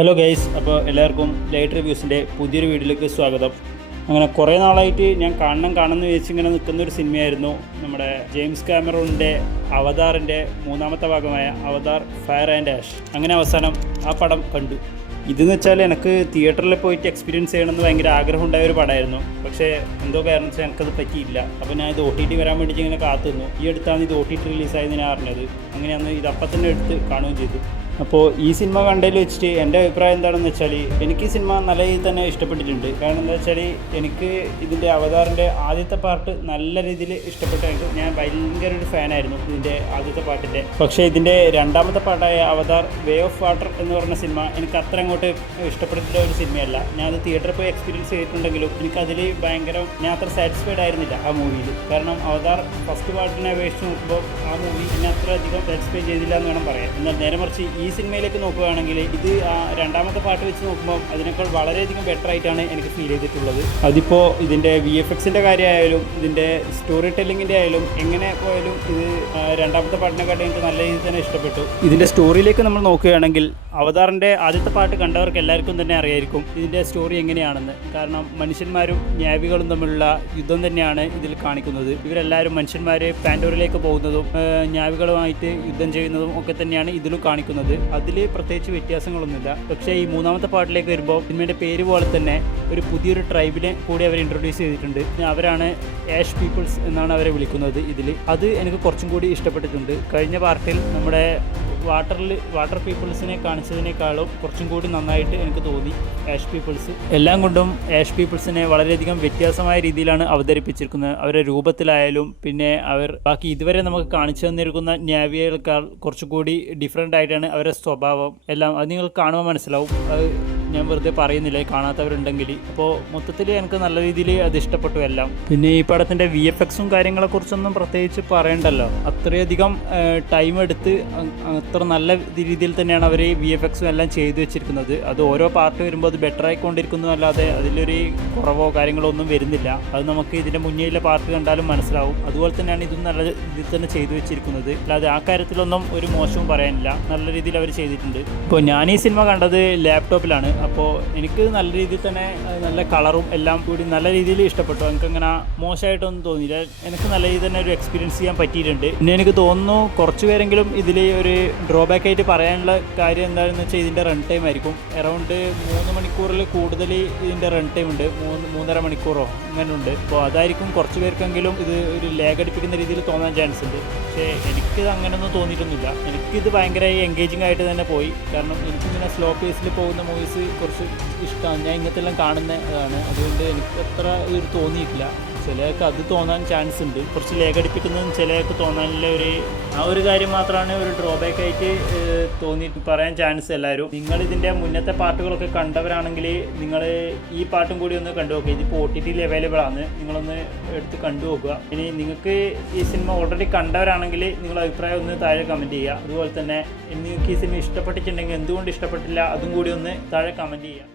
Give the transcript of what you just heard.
Hello guys, അപ്പോൾ എല്ലാവർക്കും light റിവ്യൂസിൻ്റെ പുതിയൊരു വീഡിയോയിലേക്ക് സ്വാഗതം. അങ്ങനെ കുറേ നാളായിട്ട് ഞാൻ കാണണമെന്ന് വിചാരിച്ച് ഇങ്ങനെ നിൽക്കുന്നൊരു സിനിമയായിരുന്നു നമ്മുടെ ജെയിംസ് കാമറൂണിൻ്റെ അവതാറിൻ്റെ മൂന്നാമത്തെ ഭാഗമായ അവതാർ ഫയർ ആൻഡ് ആഷ്. അങ്ങനെ അവസാനം ആ പടം കണ്ടു. ഇതെന്ന് വെച്ചാൽ എനിക്ക് തിയേറ്ററിൽ പോയിട്ട് എക്സ്പീരിയൻസ് ചെയ്യണമെന്ന് ഭയങ്കര ആഗ്രഹം ഉണ്ടായ ഒരു പടമായിരുന്നു. പക്ഷേ എന്തോ കാരണം വെച്ചാൽ എനിക്കത് പറ്റിയില്ല. അപ്പോൾ ഞാൻ ഇത് OTT വരാൻ വേണ്ടിയിട്ട് ഇങ്ങനെ കാത്തുനിന്നു. ഈ അടുത്താണ് ഇത് OTT റിലീസായതെന്ന് ഞാൻ അറിഞ്ഞത്. അങ്ങനെയാണ് ഇത് അപ്പം തന്നെ എടുത്ത് കാണുകയും ചെയ്തു. അപ്പോൾ ഈ സിനിമ കണ്ടതിൽ വെച്ചിട്ട് എൻ്റെ അഭിപ്രായം എന്താണെന്ന് വെച്ചാൽ എനിക്ക് ഈ സിനിമ നല്ല രീതിയിൽ തന്നെ ഇഷ്ടപ്പെട്ടിട്ടുണ്ട്. കാരണം എന്താ വെച്ചാൽ എനിക്ക് ഇതിൻ്റെ അവതാറിൻ്റെ ആദ്യത്തെ പാർട്ട് നല്ല രീതിയിൽ ഇഷ്ടപ്പെട്ടു. ഞാൻ ഭയങ്കര ഒരു ഫാനായിരുന്നു ഇതിൻ്റെ ആദ്യത്തെ പാർട്ടിൻ്റെ. പക്ഷേ ഇതിൻ്റെ രണ്ടാമത്തെ പാർട്ടായ അവതാർ വേ ഓഫ് വാട്ടർ എന്ന് പറഞ്ഞ സിനിമ എനിക്ക് അത്ര അങ്ങോട്ട് ഇഷ്ടപ്പെട്ടിട്ടുള്ള ഒരു സിനിമയല്ല. ഞാനത് തിയേറ്ററിൽ പോയി എക്സ്പീരിയൻസ് ചെയ്തിട്ടുണ്ടെങ്കിലും എനിക്കതിൽ ഞാൻ അത്ര സാറ്റിസ്ഫൈഡ് ആയിരുന്നില്ല ആ മൂവിയിൽ. കാരണം അവതാർ ഫസ്റ്റ് പാർട്ടിനെ അപേക്ഷിച്ച് നോക്കുമ്പോൾ ആ മൂവി എന്നെ അത്ര അധികം സാറ്റിസ്ഫൈ ചെയ്തില്ല എന്ന് വേണം പറയാം. എന്നാൽ നേരെ മറിച്ച് ഈ സിനിമയിലേക്ക് നോക്കുകയാണെങ്കിൽ ഇത് ആ രണ്ടാമത്തെ പാർട്ട് വെച്ച് നോക്കുമ്പോൾ അതിനേക്കാൾ വളരെയധികം ബെറ്റർ ആയിട്ടാണ് എനിക്ക് ഫീൽ ചെയ്തിട്ടുള്ളത്. അതിപ്പോൾ ഇതിൻ്റെ VFXൻ്റെ കാര്യമായാലും ഇതിൻ്റെ സ്റ്റോറി ടെല്ലിങ്ങിൻ്റെ ആയാലും എങ്ങനെ പോയാലും ഇത് രണ്ടാമത്തെ പാർട്ടിനെക്കാട്ടും എനിക്ക് നല്ല രീതിയിൽ തന്നെ ഇഷ്ടപ്പെട്ടു. ഇതിൻ്റെ സ്റ്റോറിയിലേക്ക് നമ്മൾ നോക്കുകയാണെങ്കിൽ അവതാറിൻ്റെ ആദ്യത്തെ പാർട്ട് കണ്ടവർക്ക് എല്ലാവർക്കും തന്നെ അറിയായിരിക്കും ഇതിൻ്റെ സ്റ്റോറി എങ്ങനെയാണെന്ന്. കാരണം മനുഷ്യന്മാരും നാവികളും തമ്മിലുള്ള യുദ്ധം തന്നെയാണ് ഇതിൽ കാണിക്കുന്നത്. ഇവരെല്ലാവരും മനുഷ്യന്മാർ പാൻഡോറിലേക്ക് പോകുന്നതും നാവികളുമായിട്ട് യുദ്ധം ചെയ്യുന്നതും ഒക്കെ തന്നെയാണ് ഇതിലും കാണിക്കുന്നത്. അതിൽ പ്രത്യേകിച്ച് വ്യത്യാസങ്ങളൊന്നുമില്ല. പക്ഷേ ഈ മൂന്നാമത്തെ പാർട്ടിലേക്ക് വരുമ്പോൾ സിനിമയുടെ പേര് പോലെ തന്നെ ഒരു പുതിയൊരു ട്രൈബിനെ കൂടി അവർ ഇൻട്രൊഡ്യൂസ് ചെയ്തിട്ടുണ്ട്. അവരാണ് ആഷ് പീപ്പിൾസ് എന്നാണ് അവരെ വിളിക്കുന്നത് ഇതിൽ. അത് എനിക്ക് കുറച്ചും കൂടി ഇഷ്ടപ്പെട്ടിട്ടുണ്ട്. കഴിഞ്ഞ പാർട്ടിൽ നമ്മുടെ വാട്ടർ പീപ്പിൾസിനെ കാണിച്ചതിനേക്കാളും കുറച്ചും കൂടി നന്നായിട്ട് എനിക്ക് തോന്നി ആഷ് പീപ്പിൾസ്. എല്ലാം കൊണ്ടും ആഷ് പീപ്പിൾസിനെ വളരെയധികം വ്യത്യാസമായ രീതിയിലാണ് അവതരിപ്പിച്ചിരിക്കുന്നത്. അവരുടെ രൂപത്തിലായാലും പിന്നെ അവർ ബാക്കി ഇതുവരെ നമുക്ക് കാണിച്ചു തന്നിരിക്കുന്ന നാവിയേക്കാൾ കുറച്ചുകൂടി ഡിഫറെൻ്റ് ആയിട്ടാണ് അവരുടെ സ്വഭാവം എല്ലാം. അത് നിങ്ങൾക്ക് കാണുമ്പോൾ മനസ്സിലാവും. അത് ഞാൻ വെറുതെ പറയുന്നില്ല കാണാത്തവരുണ്ടെങ്കിൽ. അപ്പോൾ മൊത്തത്തിൽ എനിക്ക് നല്ല രീതിയിൽ അത് ഇഷ്ടപ്പെട്ടു എല്ലാം. പിന്നെ ഈ പടത്തിൻ്റെ VFXും കാര്യങ്ങളെക്കുറിച്ചൊന്നും പ്രത്യേകിച്ച് പറയണ്ടല്ലോ. അത്രയധികം ടൈം എടുത്ത് അത്ര നല്ല രീതിയിൽ തന്നെയാണ് അവർ VFXും എല്ലാം ചെയ്തു വെച്ചിരിക്കുന്നത്. അത് ഓരോ പാർട്ട് വരുമ്പോൾ അത് ബെറ്റർ ആയിക്കൊണ്ടിരിക്കുന്നു അല്ലാതെ അതിലൊരു കുറവോ കാര്യങ്ങളോ ഒന്നും വരുന്നില്ല. അത് നമുക്ക് ഇതിൻ്റെ മുന്നേയുള്ള പാർട്ട് കണ്ടാലും മനസ്സിലാവും. അതുപോലെ തന്നെയാണ് ഇതും നല്ല രീതിയിൽ തന്നെ ചെയ്തു വെച്ചിരിക്കുന്നത്. അല്ലാതെ ആ കാര്യത്തിലൊന്നും ഒരു മോശവും പറയാനില്ല. നല്ല രീതിയിൽ അവർ ചെയ്തിട്ടുണ്ട്. ഇപ്പോൾ ഞാൻ ഈ സിനിമ കണ്ടത് ലാപ്ടോപ്പിലാണ്. അപ്പോൾ എനിക്ക് നല്ല രീതിയിൽ തന്നെ നല്ല കളറും എല്ലാം കൂടി നല്ല രീതിയിൽ ഇഷ്ടപ്പെട്ടു. എനിക്കങ്ങനെ മോശമായിട്ടൊന്നും തോന്നിയില്ല. എനിക്ക് നല്ല രീതിയിൽ തന്നെ ഒരു എക്സ്പീരിയൻസ് ചെയ്യാൻ പറ്റിയിട്ടുണ്ട്. പിന്നെ എനിക്ക് തോന്നുന്നു കുറച്ച് പേരെങ്കിലും ഇതിൽ ഒരു ഡ്രോബാക്ക് ആയിട്ട് പറയാനുള്ള കാര്യം എന്താണെന്ന് വെച്ചാൽ ഇതിൻ്റെ റൺ ടൈം ആയിരിക്കും. അറൗണ്ട് 3 മണിക്കൂറിൽ കൂടുതൽ ഇതിൻ്റെ റൺ ടൈം ഉണ്ട്. 3.5 മണിക്കൂറോ അങ്ങനെ ഉണ്ട്. അപ്പോൾ അതായിരിക്കും കുറച്ച് പേർക്കെങ്കിലും ഇത് ഒരു ലാഗ് അടിപ്പിക്കുന്ന രീതിയിൽ തോന്നാൻ ചാൻസ് ഉണ്ട്. പക്ഷേ എനിക്കിത് അങ്ങനെയൊന്നും തോന്നിയിട്ടൊന്നുമില്ല. എനിക്കിത് ഭയങ്കര എൻഗേജിങ് ആയിട്ട് തന്നെ പോയി. കാരണം എനിക്കിങ്ങനെ സ്ലോ പേസിൽ പോകുന്ന മൂവീസ് കുറച്ച് ഇഷ്ടമാണ്. ഞാൻ ഇങ്ങനത്തെ എല്ലാം കാണുന്നതാണ്. അതുകൊണ്ട് എനിക്ക് അത്ര ഇത് തോന്നിയിട്ടില്ല. ചിലർക്ക് അത് തോന്നാൻ ചാൻസ് ഉണ്ട്. കുറച്ച് ലേഖടിപ്പിക്കുന്നതും ചിലർക്ക് തോന്നാനുള്ള ഒരു കാര്യം മാത്രമാണ് ഒരു ഡ്രോബാക്ക് ആയിട്ട് പറയാൻ ചാൻസ്. എല്ലാവരും നിങ്ങളിതിൻ്റെ മുന്നത്തെ പാട്ടുകളൊക്കെ കണ്ടവരാണെങ്കിൽ നിങ്ങൾ ഈ പാട്ടും കൂടി ഒന്ന് കണ്ടു നോക്കുക. ഇതിപ്പോൾ OTTയിൽ അവൈലബിൾ ആണ്. നിങ്ങളൊന്ന് എടുത്ത് കണ്ടു നോക്കുക. ഇനി നിങ്ങൾക്ക് ഈ സിനിമ ഓൾറെഡി കണ്ടവരാണെങ്കിൽ നിങ്ങൾ അഭിപ്രായം ഒന്ന് താഴെ കമൻറ്റ് ചെയ്യുക. അതുപോലെ തന്നെ നിങ്ങൾക്ക് ഈ സിനിമ ഇഷ്ടപ്പെട്ടിട്ടുണ്ടെങ്കിൽ എന്തുകൊണ്ട് ഇഷ്ടപ്പെട്ടില്ല അതും കൂടി ഒന്ന് താഴെ കമൻറ്റ് ചെയ്യുക.